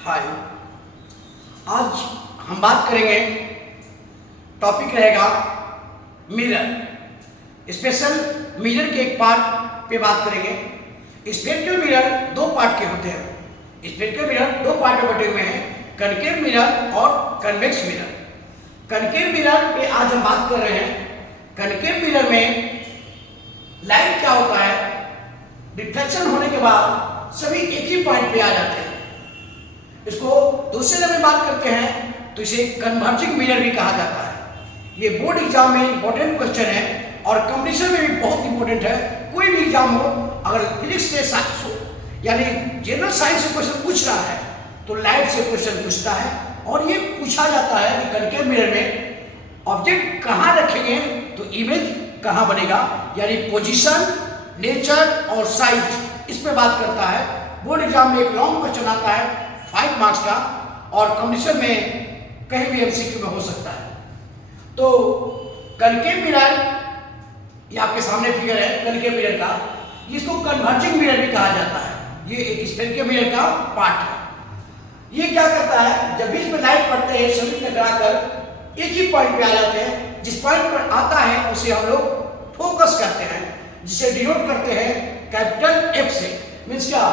हाय। आज हम बात करेंगे, टॉपिक रहेगा मिरर। स्पेशल मिरर के एक पार्ट पे बात करेंगे। स्फेरिकल मिरर दो पार्ट के होते हैं। स्फेरिकल मिरर दो पार्ट में बटे हुए हैं, कनकेव मिरर और कन्वेक्स मिरर। कनकेव मिरर पे आज हम बात कर रहे हैं। कनकेव मिरर में लाइट क्या होता है, रिफ्लेक्शन होने के बाद सभी एक ही पॉइंट पे आ जाते हैं। इसको दूसरे लेवल में बात करते हैं तो इसे कन्वर्जिंग मिरर भी कहा जाता है। ये बोर्ड एग्जाम में इंपॉर्टेंट क्वेश्चन है और कंपटीशन में भी बहुत इंपॉर्टेंट है। कोई भी एग्जाम हो, अगर फिजिक्स से साइंस हो यानी जनरल साइंस से क्वेश्चन पूछ रहा है तो लाइट से क्वेश्चन पूछता है। और ये पूछा जाता है कि कनकेव मिरर में ऑब्जेक्ट कहाँ रखेंगे तो इमेज कहाँ बनेगा, यानी पोजीशन, नेचर और साइज, इस पे बात करता है। बोर्ड एग्जाम में एक लॉन्ग क्वेश्चन आता है 5 मार्क्स का और कंपटीशन में कहीं भी एमसीक्यू में हो सकता है। तो कनकेव मिरर, ये आपके सामने फिगर है कनकेव मिरर का, इसको कन्वर्जिंग मिरर भी कहा जाता है। ये एक स्फेरिकल मिरर का पार्ट है। ये क्या करता है, जब भी इसमें लाइट पड़ते हैं सभी टकराकर एक ही पॉइंट पे आ जाते हैं। जिस पॉइंट पर आता है उसे हम लोग फोकस करते हैं, जिसे डिनोट करते हैं कैपिटल एफ से। मीन्स क्या,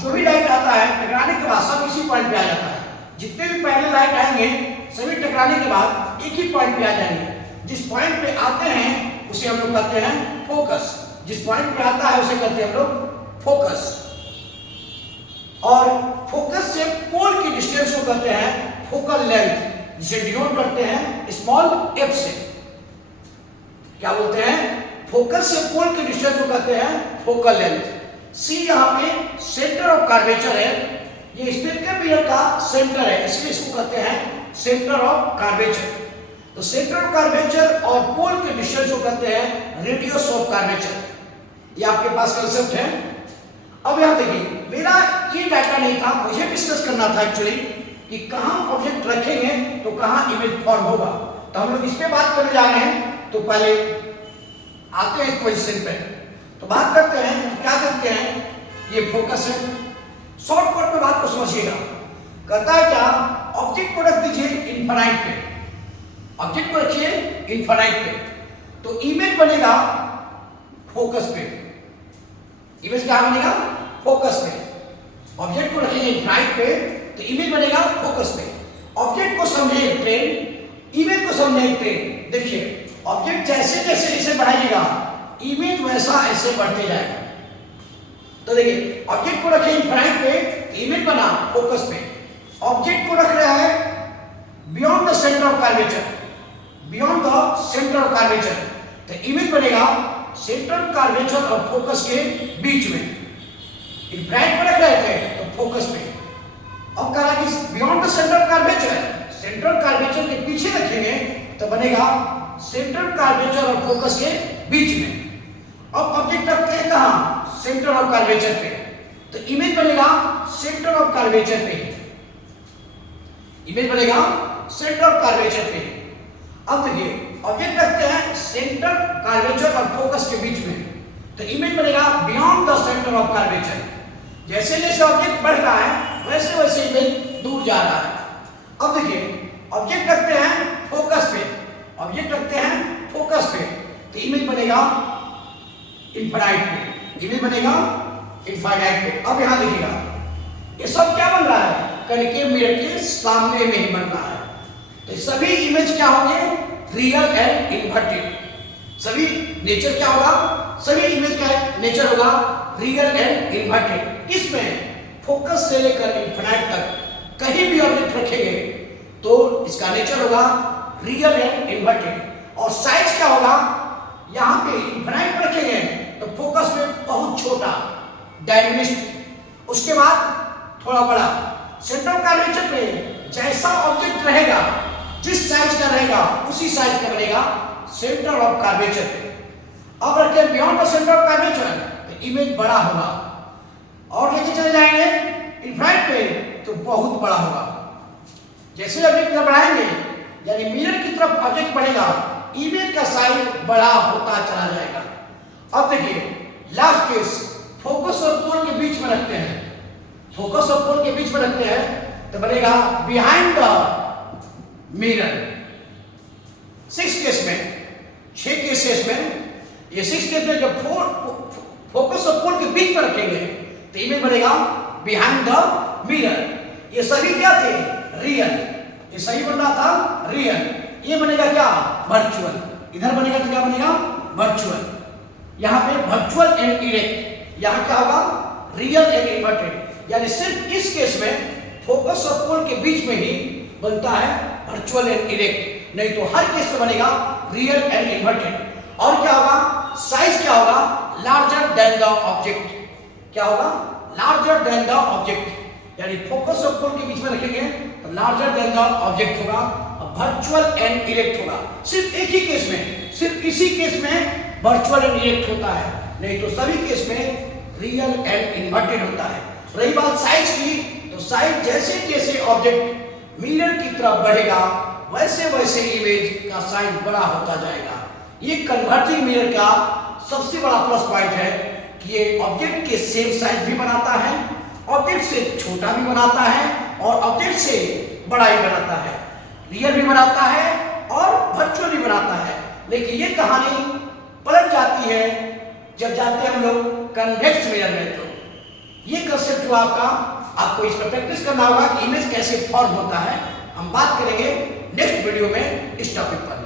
जो भी लाइट आता है टकराने के बाद सब इसी पॉइंट पे आ जाता है। जितने भी पहले लाइट आएंगे सभी टकराने के बाद एक ही पॉइंट पे आ जाएंगे। जिस पॉइंट पे आते हैं उसे हम लोग कहते हैं फोकस। जिस पॉइंट पे आता है उसे कहते हैं हम लोग फोकस। और फोकस से पोल की डिस्टेंस को कहते हैं फोकल लेंथ, जिसे डिनोट करते हैं स्मॉल एफ से। क्या बोलते हैं, फोकस से पोल की डिस्टेंस को कहते हैं फोकल लेंथ। सी यहाँ पे सेंटर ऑफ कर्वेचर है। ये स्फेरिकल मिरर का सेंटर है, इसलिए इसको कहते हैं सेंटर ऑफ कर्वेचर। तो सेंटर ऑफ कर्वेचर और पोल के डिस्टेंस को कहते हैं रेडियस ऑफ कर्वेचर। ये आपके पास कंसेप्ट है। अब यहाँ देखिए, मेरा ये डाटा नहीं था, मुझे डिस्कस करना था एक्चुअली कि कहाँ ऑब्जेक्ट रखेंगे तो कहाँ इमेज फॉर्म होगा। तो हम लोग इस पे बात करने जा रहे हैं। तो पहले आते हैं इस पोजिशन पे, तो बात करते हैं क्या करते हैं। ये फोकस है। शॉर्टकट में बात को समझिएगा। करता है क्या, ऑब्जेक्ट को रख दीजिए इनफाइनाइट पे, ऑब्जेक्ट को रखिए इनफाइनाइट पे, तो इमेज बनेगा फोकस पे। इमेज क्या बनेगा, फोकस पे। ऑब्जेक्ट को रखेंगे इनफाइनाइट पे तो इमेज बनेगा फोकस पे। ऑब्जेक्ट को समझे एक ट्रेन, इमेज को समझे एक ट्रेन। देखिए, ऑब्जेक्ट जैसे जैसे इसे बढ़ाइएगा इमेज वैसा ऐसे बढ़ते जाएगा। तो देखिए, ऑब्जेक्ट को रखे इनफाइनाइट पे तो इमेज बना फोकस पे। ऑब्जेक्ट को रख रहा है beyond the centre of curvature, beyond the centre of curvature, तो इमेज बनेगा सेंटर ऑफ कर्वेचर और फोकस के बीच में। इनफाइनाइट पे रख रहे थे तो फोकस पे। अब कहा कि beyond the centre of curvature, centre of curvature के पीछे रखेंगे तो बनेगा सेंटर ऑफ कर्वेचर और फोकस के बीच में। अब ऑब्जेक्ट रखते हैं कहां, सेंटर ऑफ कर्वेचर पे, तो इमेज बनेगा सेंटर ऑफ कर्वेचर पे। इमेज बनेगा सेंटर ऑफ कर्वेचर पे। अब देखिए, ऑब्जेक्ट रखते हैं सेंटर कर्वेचर और फोकस के बीच में, तो इमेज बनेगा beyond the centre of curvature. जैसे जैसे ऑब्जेक्ट बढ़ रहा है वैसे वैसे इमेज दूर जा रहा है। अब देखिए, ऑब्जेक्ट रखते हैं फोकस पे, ऑब्जेक्ट रखते हैं फोकस पे, तो इमेज बनेगा इनफाइनाइट पे, इमेज बनेगा इनफाइनाइट पे। अब यहां देखिएगा, ये सब क्या बन रहा है, कनकेव मिरर के सामने में ही बन रहा है। तो सभी इमेज क्या होंगे, रियल एंड इन्वर्टेड। सभी नेचर क्या होगा, सभी इमेज का नेचर होगा रियल एंड इन्वर्टेड। किसमें, फोकस से लेकर इनफाइनाइट तक कहीं भी ऑब्जेक्ट रखेंगे तो इसका नेचर होगा रियल एंड इन्वर्टेड। और साइज क्या होगा, यहां पे इनफाइनाइट पे रखेंगे तो फोकस में बहुत छोटा डायमेंशन, उसके बाद थोड़ा बड़ा। सेंटर ऑफ कर्वेचर पे जैसा ऑब्जेक्ट रहेगा, जिस साइज का रहेगा उसी साइज का बनेगा सेंटर ऑफ कर्वेचर पे। अब रखें beyond the centre of curvature तो इमेज बड़ा होगा, और लेके चले जाएंगे इनफाइनाइट पे तो बहुत बड़ा होगा। जैसे ऑब्जेक्ट बढ़ाएंगे यानी मिरर की तरफ ऑब्जेक्ट बढ़ेगा, इमेज का साइज बड़ा होता चला जाएगा। अब देखिए, लास्ट केस, फोकस और पोल के बीच में रखते हैं, फोकस और पोल के बीच में रखते हैं तो बनेगा बिहाइंड द मिरर। 6 केस में, 6 केसेस में, ये 6 केस में जब फोकस और पोल के बीच में रखेंगे तो इमेज बनेगा बिहाइंड द मिरर। ये सभी क्या थे? रियल। ये सही बन रहा था रियल। ये बनेगा क्या? वर्चुअल। इधर बनेगा तो क्या बनेगा? वर्चुअल। यहाँ पे वर्चुअल एंड इरेक्ट, यहाँ क्या होगा? Real and inverted. यानी सिर्फ इस केस में फोकस और पोल के बीच में ही बनता है वर्चुअल एंड इरेक्ट, नहीं तो हर केस में बनेगा रियल एंड इन्वर्टेड। और क्या होगा? साइज क्या होगा? Larger than the object. क्या होगा? Larger than the object. यानी फोकस और पोल के बीच में रखेंगे तो लार्जर देन द ऑब्जेक्ट होगा और वर्चुअल एंड इरेक्ट होगा। सिर्फ एक ही केस में, सिर्फ इसी केस में वर्चुअल एंड इरेक्ट होता है, नहीं तो सभी केस में रियल एंड इन्वर्टेड होता है। रही बात साइज की, तो साइज जैसे जैसे ऑब्जेक्ट मिरर की तरफ बढ़ेगा वैसे वैसे इमेज का साइज बड़ा होता जाएगा। ये कन्वर्जिंग मिरर का सबसे बड़ा प्लस पॉइंट है कि ये ऑब्जेक्ट के सेम साइज भी बनाता है, ऑब्जेक्ट से छोटा भी बनाता है और ऑब्जेक्ट से बड़ा भी बनाता है, रियल भी बनाता है और वर्चुअल भी बनाता है। लेकिन ये कहानी पलट जाती है जब जाते हैं हम लोग कन्वेक्स मिरर में। तो ये कंसेप्ट हुआ आपका, आपको इस पर प्रैक्टिस करना होगा कि इमेज कैसे फॉर्म होता है। हम बात करेंगे नेक्स्ट वीडियो में इस टॉपिक पर।